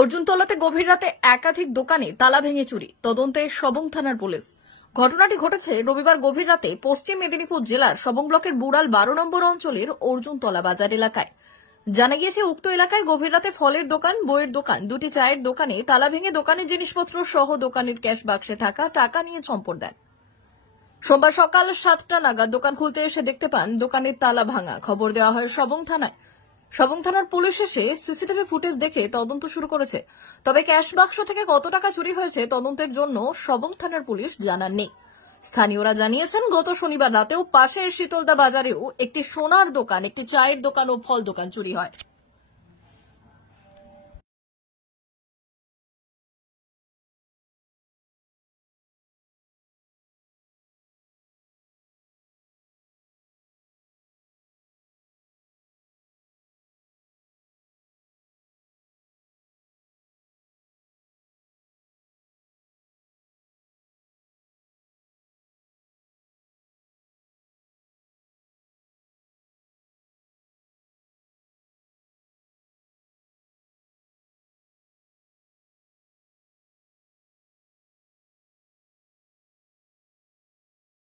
অর্জুনতলাতে গভীর রাতে একাধিক দোকানে তালা ভেঙে চুরি, তদন্তে সবং থানার পুলিশ। ঘটনাটি ঘটেছে রবিবার গভীর রাতে পশ্চিম মেদিনীপুর জেলার সবং ব্লকের বুড়াল 12 নম্বর অঞ্চলের অর্জুনতলা বাজার এলাকায়। জানা গিয়েছে উক্ত এলাকায় গভীর রাতে ফলের দোকান, বইয়ের দোকান, দুটি চায়ের দোকানে তালা ভেঙে দোকানের জিনিসপত্র সহ দোকানের ক্যাশ বাক্সে থাকা টাকা নিয়ে চম্পট দেন। সোমবার সকাল 7টা নাগাদ দোকান খুলতে এসে দেখতে পান দোকানের তালা ভাঙা। খবর দেওয়া হয় সবং থানায়। সবং থানার পুলিশ এসে সিসিটিভি ফুটেজ দেখে তদন্ত শুরু করেছে। তবে ক্যাশ বাক্স থেকে কত টাকা চুরি হয়েছে তদন্তের জন্য সবং থানার পুলিশ জানাননি। স্থানীয়রা জানিয়েছেন, গত শনিবার রাতেও পাশের শীতলদা বাজারেও একটি সোনার দোকান, একটি চায়ের দোকান ও ফল দোকান চুরি হয়।